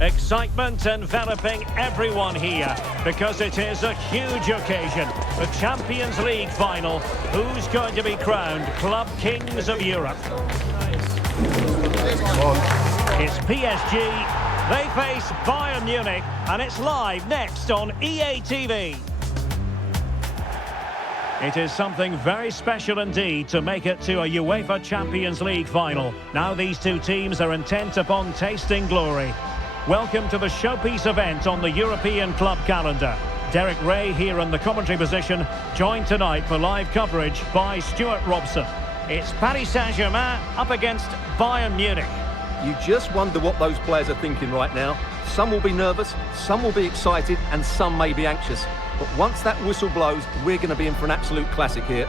Excitement enveloping everyone here because it is a huge occasion. The Champions League final. Who's going to be crowned Club Kings of Europe? It's PSG. They face Bayern Munich, and it's live next on EA TV. It is something very special indeed to make it to a UEFA Champions League final. Now these two teams are intent upon tasting glory. Welcome to the showpiece event on the European club calendar. Derek Ray here in the commentary position, joined tonight for live coverage by Stuart Robson. It's Paris Saint-Germain up against Bayern Munich. You just wonder what those players are thinking right now. Some will be nervous, some will be excited, and some may be anxious. But once that whistle blows, we're going to be in for an absolute classic here.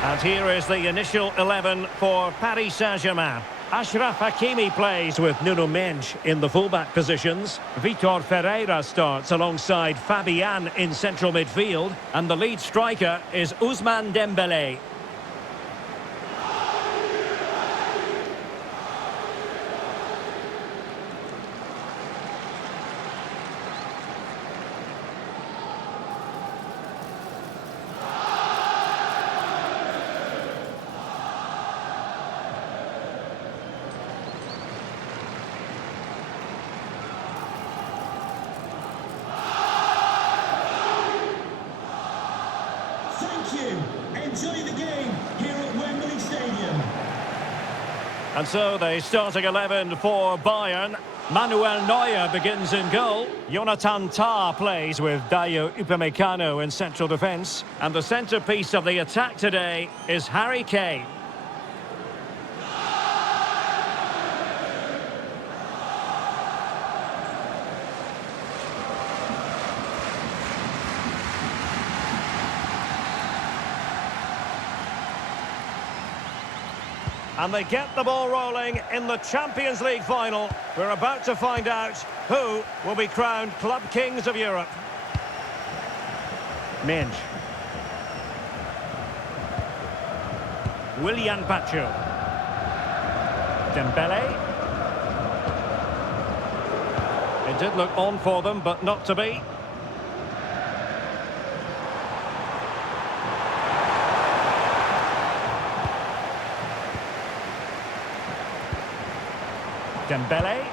And here is the initial 11 for Paris Saint-Germain. Achraf Hakimi plays with Nuno Mendes in the fullback positions. Vitor Ferreira starts alongside Fabian in central midfield. And the lead striker is Ousmane Dembélé. Enjoy the game here at Wembley Stadium. And so the starting 11 for Bayern. Manuel Neuer begins in goal. Jonathan Tah plays with Dayo Upamecano in central defence. And the centrepiece of the attack today is Harry Kane. And they get the ball rolling in the Champions League final. We're about to find out who will be crowned Club Kings of Europe. Mendes. Willian Pacho. Dembélé. It did look on for them, but not to be. Dembélé.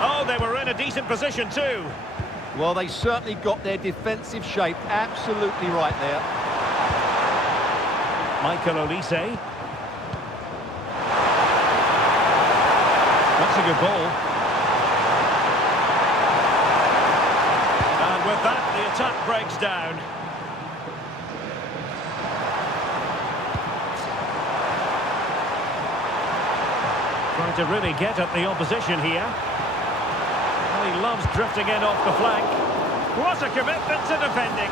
Oh, they were in a decent position too. Well, they certainly got their defensive shape absolutely right there. Michael Olise. That's a good ball. And with that, the attack breaks down. Trying to really get at the opposition here. Well, he loves drifting in off the flank. What a commitment to defending.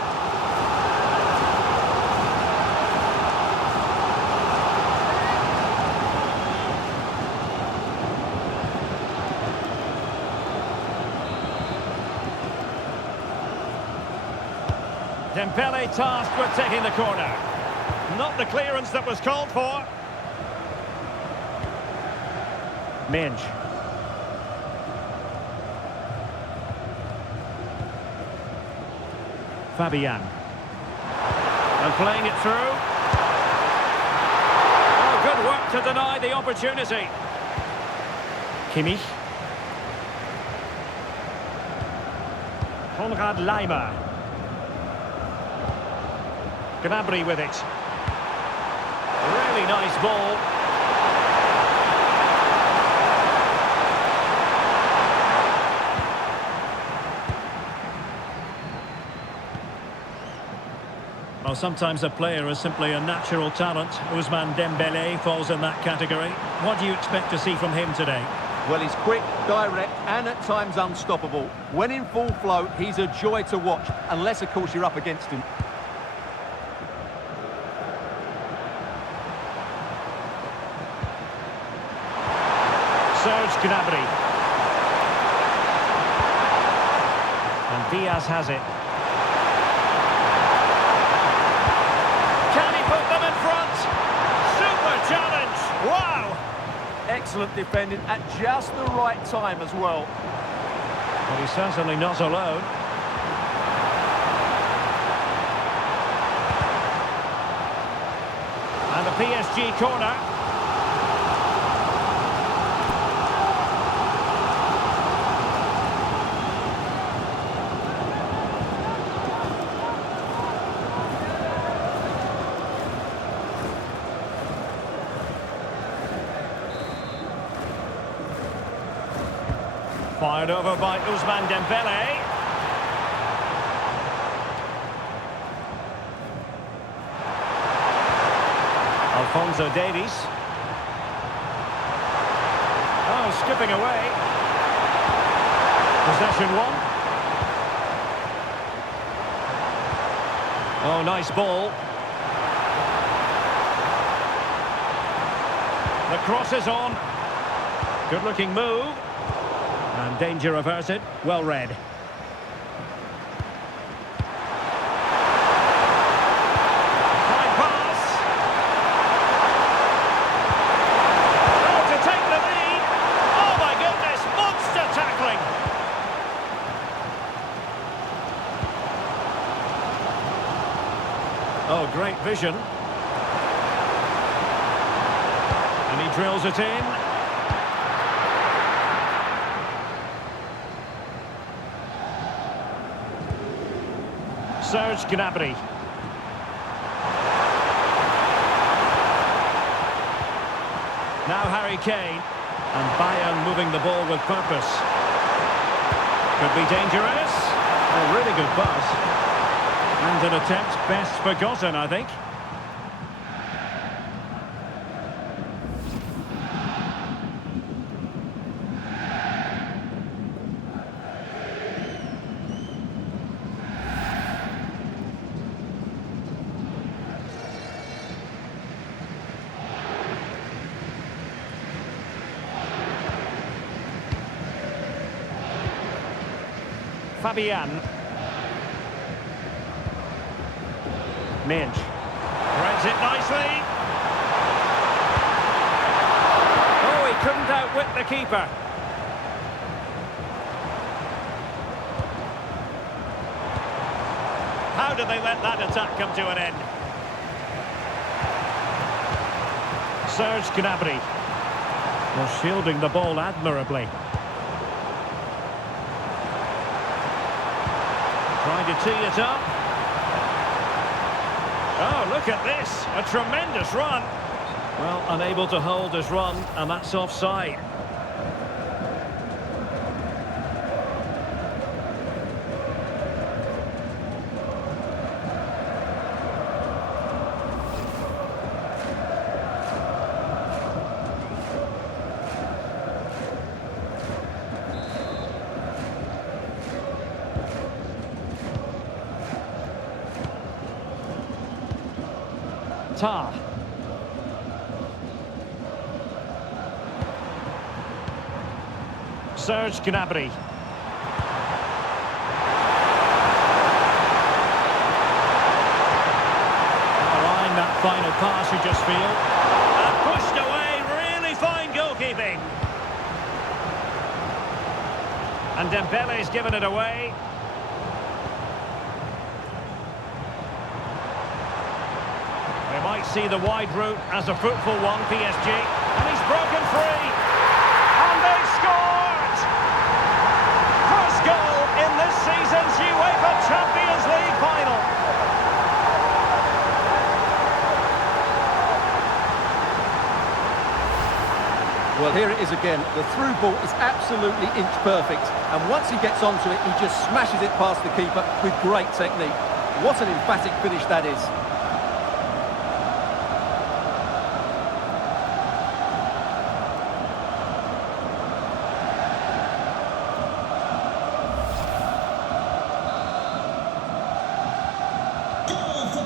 Dembélé tasked with taking the corner. Not the clearance that was called for. Mendes. Fabian. And playing it through. Oh, good work to deny the opportunity. Kimmich. Konrad Laimer. Gnabry with it. Really nice ball. Well, sometimes a player is simply a natural talent. Mzpanda falls in that category. What do you expect to see from him today? Well, he's quick, direct, and at times unstoppable. When in full flow, he's a joy to watch, unless, of course, you're up against him. Serge Gnabry. And Diaz has it. Can he put them in front? Super challenge! Wow! Excellent defending at just the right time as well. But he's certainly not alone. And a PSG corner. Fired over by Mzpanda. Alphonso Davies. Oh, skipping away. Possession one. Oh, nice ball. The cross is on. Good looking move. And danger averted. Well read. Fine pass. Oh, to take the lead. Oh my goodness, monster tackling. Oh, great vision. And he drills it in. Serge Gnabry. Now Harry Kane. And Bayern moving the ball with purpose. Could be dangerous. A really good pass. And an attempt best forgotten, I think. Fabian. Minge. Threads it nicely. Oh, he couldn't outwit the keeper. How did they let that attack come to an end? Serge Gnabry. Well, shielding the ball admirably. Trying to tee it up. Oh, look at this. A tremendous run. Well, unable to hold his run, and that's offside. Tar. Serge Gnabry. Line that final pass, you just feel. And pushed away, really fine goalkeeping. And Dembele's given it away. We might see the wide route as a fruitful one, PSG. And he's broken free. And they scored! First goal in this season's UEFA Champions League final. Well, here it is again. The through ball is absolutely inch perfect. And once he gets onto it, he just smashes it past the keeper with great technique. What an emphatic finish that is.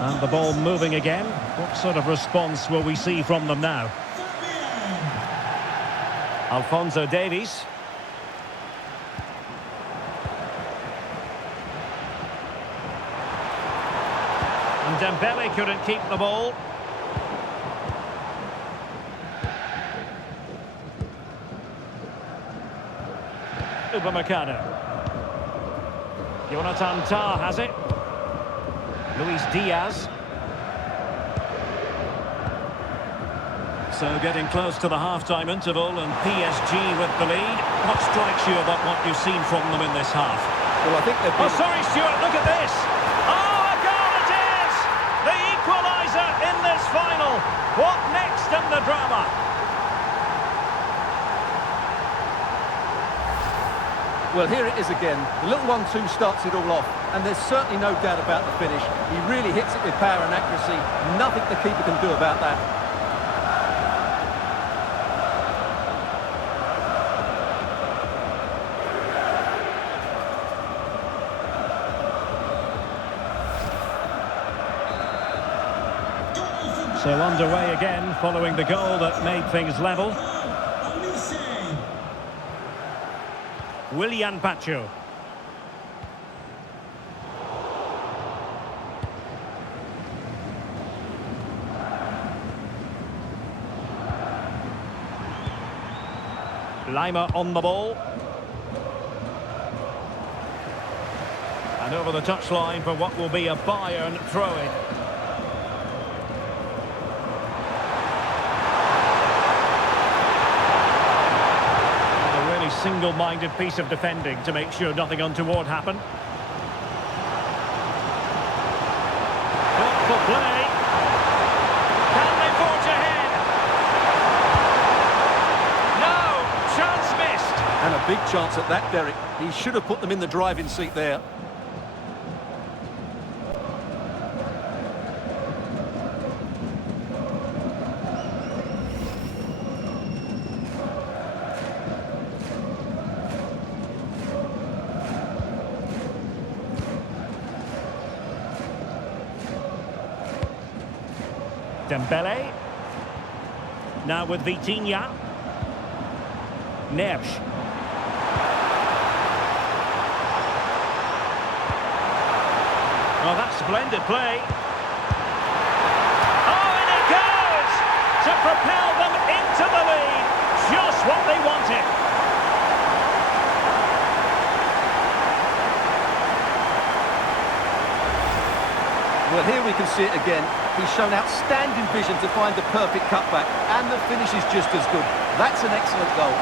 And the ball moving again. What sort of response will we see from them now? Alphonso Davies. And Dembele couldn't keep the ball. Mzpanda. Jonathan Tah has it. Luis Diaz. So getting close to the half-time interval and PSG with the lead. What strikes you about what you've seen from them in this half? Well, I think they've been... Oh, sorry, Stuart, look at this. Oh, a goal it is! The equaliser in this final. What next in the drama? Well, here it is again. The little 1-2 starts it all off, and there's certainly no doubt about the finish. He really hits it with power and accuracy. Nothing the keeper can do about that. So underway again, following the goal that made things level. Willian Pacho. Lima on the ball. And over the touchline for what will be a Bayern throw-in. Single-minded piece of defending to make sure nothing untoward happened. Thoughtful play. Can they forge ahead? No! Chance missed! And a big chance at that, Derek. He should have put them in the driving seat there. Dembele. Now with Vitinha. Neves. Oh, that's splendid play. Oh, and it goes! To propel them into the lead. Just what they wanted. Well, here we can see it again. He's shown outstanding vision to find the perfect cutback, and the finish is just as good. That's an excellent goal.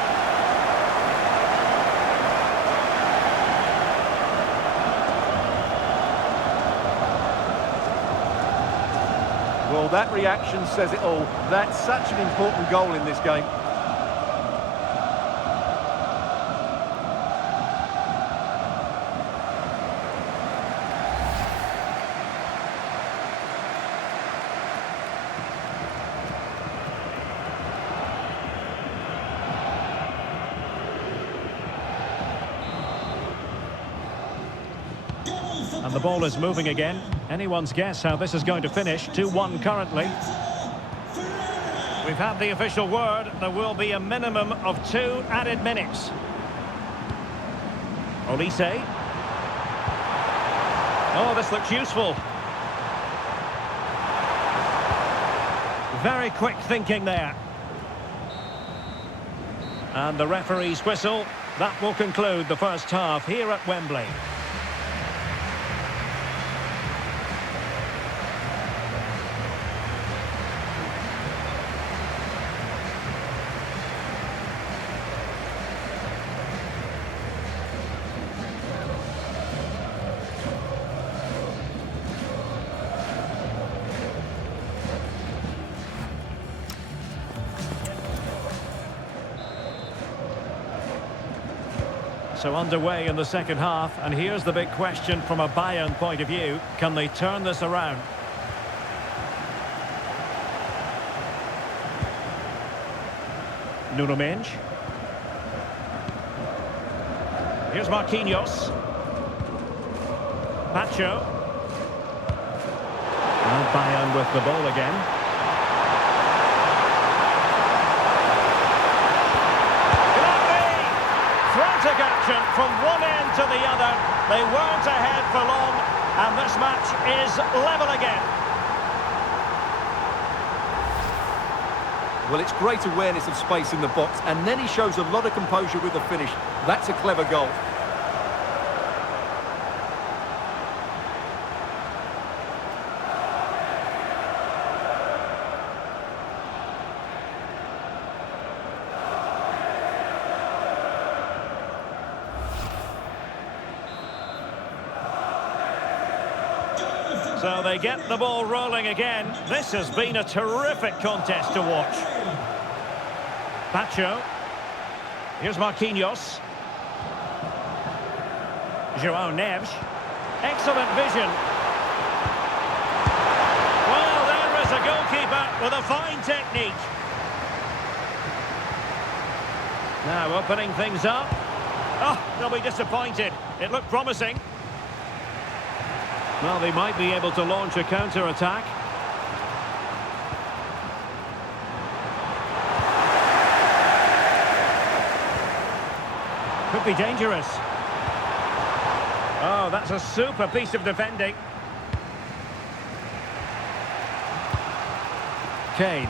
Well, that reaction says it all. That's such an important goal in this game. And the ball is moving again. Anyone's guess how this is going to finish. 2-1 currently. We've had the official word. There will be a minimum of 2 added minutes. Olise. Oh, this looks useful. Very quick thinking there. And the referee's whistle. That will conclude the first half here at Wembley. So underway in the second half, and here's the big question from a Bayern point of view. Can they turn this around? Nuno Mendes. Here's Marquinhos. Pacho. Bayern with the ball again. Frantic action from one end to the other. They weren't ahead for long, and this match is level again. Well, it's great awareness of space in the box, and then he shows a lot of composure with the finish. That's a clever goal. So they get the ball rolling again. This has been a terrific contest to watch. Pacho. Here's Marquinhos. João Neves. Excellent vision. Well, there is a goalkeeper with a fine technique. Now opening things up. Oh, they'll be disappointed. It looked promising. Well, they might be able to launch a counter-attack. Could be dangerous. Oh, that's a super piece of defending. Kane.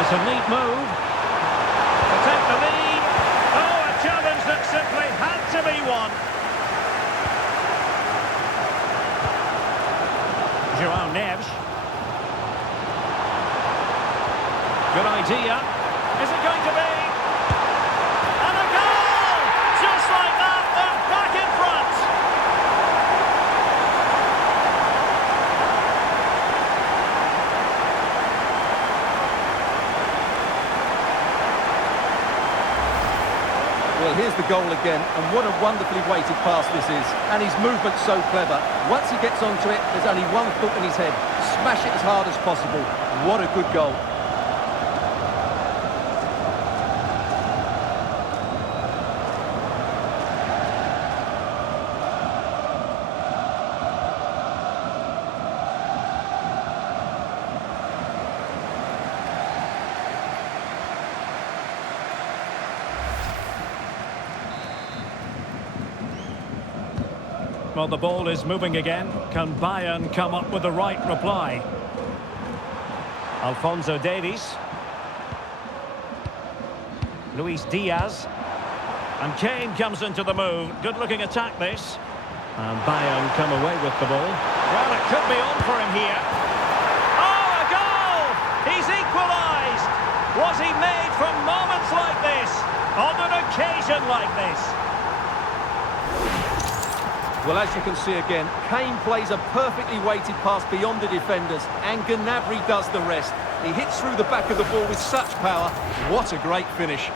It's a neat move. To take the lead. Oh, a challenge that simply had to be won. João Neves. Good idea. Is it going to be? And a goal! Just like that, they're back in front. Well, here's the goal again, and what a wonderfully weighted pass this is. And his movement's so clever. Once he gets onto it, there's only one thought in his head. Smash it as hard as possible. What a good goal. Well, the ball is moving again. Can Bayern come up with the right reply? Alphonso Davies. Luis Diaz. And Kane comes into the move. Good-looking attack, this. And Bayern come away with the ball. Well, it could be on for him here. Oh, a goal! He's equalised! Was he made from moments like this? On an occasion like this? Well, as you can see again, Kane plays a perfectly weighted pass beyond the defenders, and Gnabry does the rest. He hits through the back of the ball with such power. What a great finish.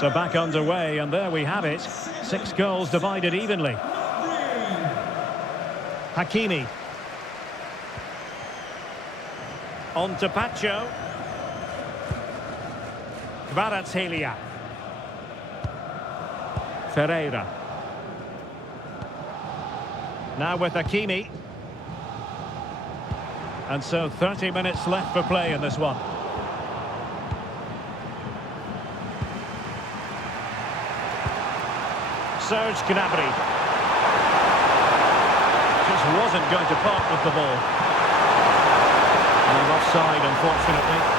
So back underway, and there we have it. 6 goals divided evenly. Hakimi. On to Pacho. Kvaratskhelia. Ferreira. Now with Hakimi. And so 30 minutes left for play in this one. Serge Gnabry. Wasn't going to part with the ball. And offside, unfortunately.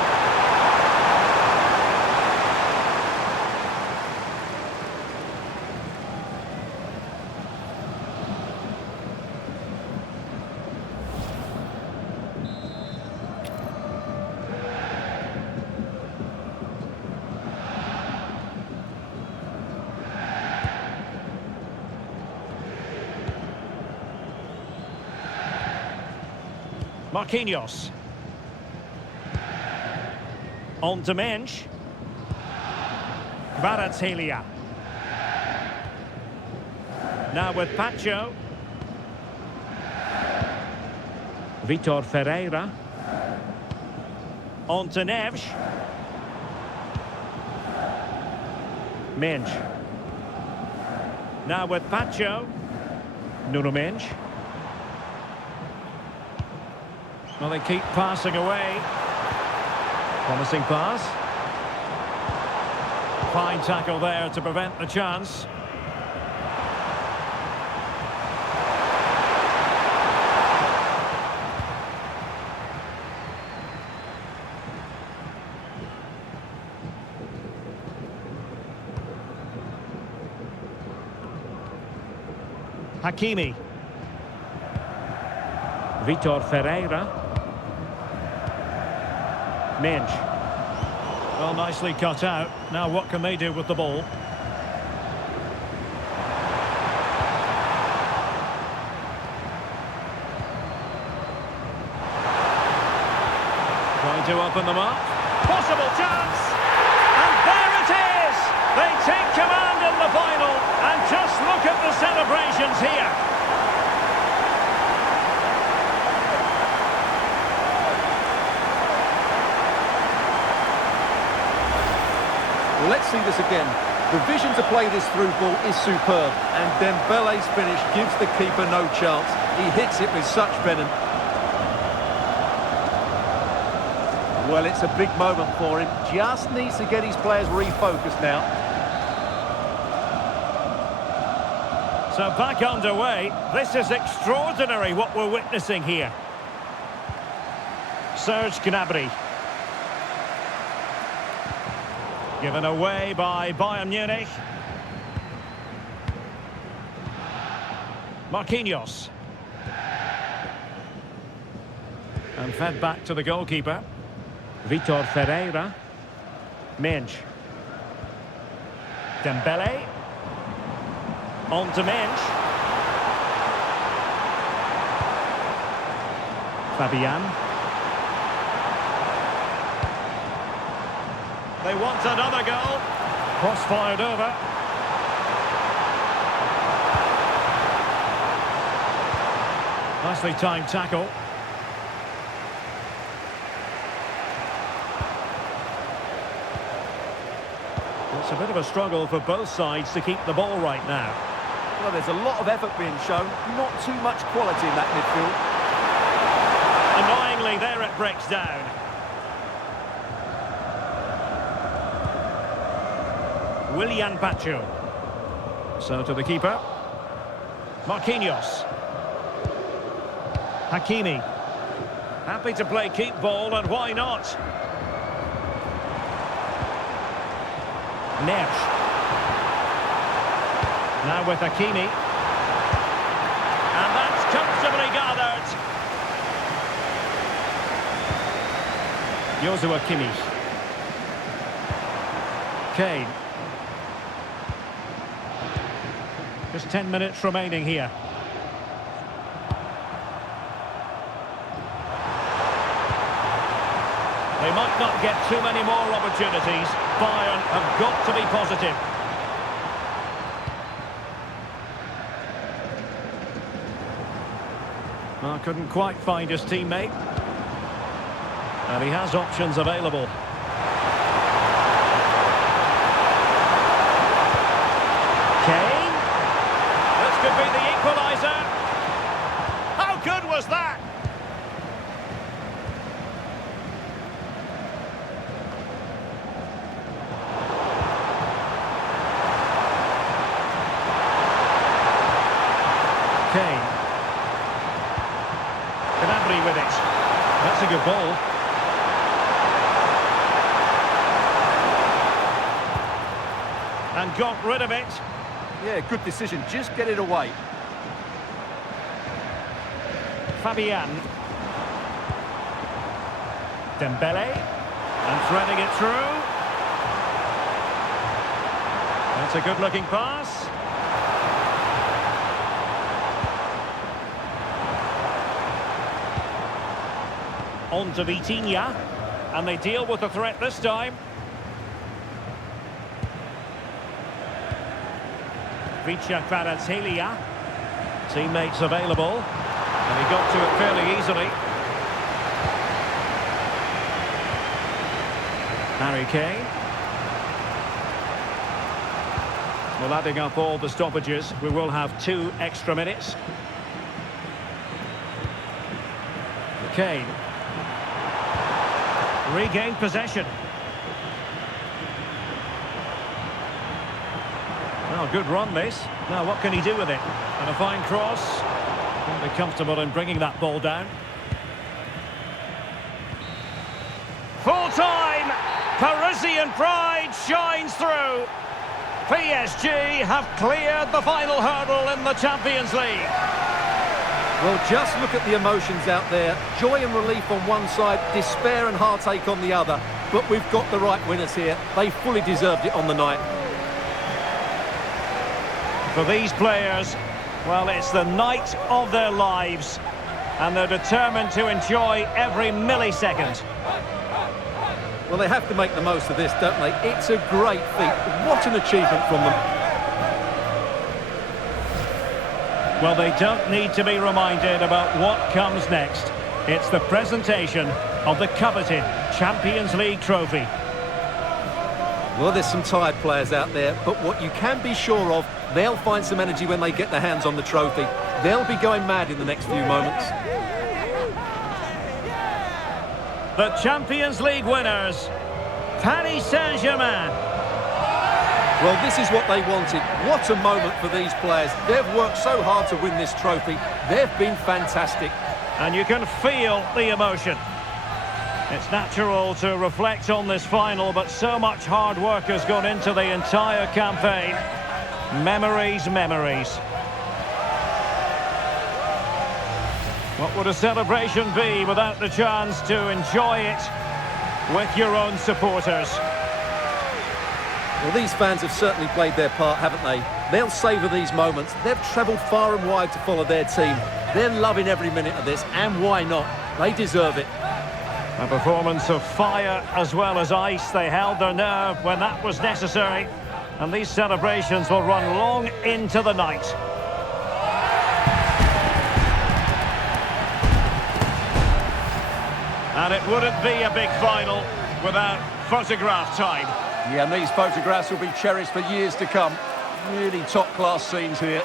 Marquinhos. On to Mensch. Kvaratskhelia. Now with Pacho. Vitor Ferreira. On to Neves. Mensch. Now with Pacho. Nuno Mensch. Well, they keep passing away. Promising pass. Fine tackle there to prevent the chance. Hakimi. Vitor Ferreira. Mensch. Well, nicely cut out. Now what can they do with the ball? Trying to open them up. Possible chance! And there it is! They take command in the final. And just look at the celebrations here. Let's see this again. The vision to play this through ball is superb, and Dembele's finish gives the keeper no chance. He hits it with such venom. Well, it's a big moment for him. Just needs to get his players refocused now. So back underway. This is extraordinary what we're witnessing here. Serge Gnabry. Given away by Bayern Munich. Marquinhos. And fed back to the goalkeeper. Vitor Ferreira. Mensch. Dembele. On to Mensch. Fabian. They want another goal. Cross fired over. Nicely timed tackle. It's a bit of a struggle for both sides to keep the ball right now. Well, there's a lot of effort being shown. Not too much quality in that midfield. Annoyingly, there it breaks down. Willian Pacho. So to the keeper. Marquinhos. Hakimi. Happy to play keep ball, and why not? Neves. Now with Hakimi. And that's comfortably gathered. Joshua Kimmich. Kane. Just 10 minutes remaining here. They might not get too many more opportunities. Bayern have got to be positive. Well, couldn't quite find his teammate. And he has options available. Kane. This could be the equaliser. How good was that? Kane. Gnabry with it. That's a good ball. And got rid of it. Yeah, good decision. Just get it away. Fabian. Dembele. And threading it through. That's a good-looking pass. On to Vitinha. And they deal with the threat this time. Vicha Kvaratskhelia. Teammates available. And he got to it fairly easily. Harry Kane. Well, adding up all the stoppages, we will have 2 extra minutes. Kane. Regained possession. Well, good run this. Now what can he do with it? And a fine cross. Won't be comfortable in bringing that ball down. Full time! Parisian pride shines through. PSG have cleared the final hurdle in the Champions League. Well, just look at the emotions out there. Joy and relief on one side, despair and heartache on the other. But we've got the right winners here. They fully deserved it on the night. For these players, well, it's the night of their lives. And they're determined to enjoy every millisecond. Well, they have to make the most of this, don't they? It's a great feat. What an achievement from them. Well, they don't need to be reminded about what comes next. It's the presentation of the coveted Champions League trophy. Well, there's some tired players out there, but what you can be sure of, they'll find some energy when they get their hands on the trophy. They'll be going mad in the next few moments. The Champions League winners, Paris Saint-Germain. Well, this is what they wanted. What a moment for these players. They've worked so hard to win this trophy. They've been fantastic. And you can feel the emotion. It's natural to reflect on this final, but so much hard work has gone into the entire campaign. Memories, memories. What would a celebration be without the chance to enjoy it with your own supporters? Well, these fans have certainly played their part, haven't they? They'll savour these moments. They've travelled far and wide to follow their team. They're loving every minute of this, and why not? They deserve it. A performance of fire as well as ice. They held their nerve when that was necessary. And these celebrations will run long into the night. And it wouldn't be a big final without photograph time. Yeah, and these photographs will be cherished for years to come. Really top-class scenes here.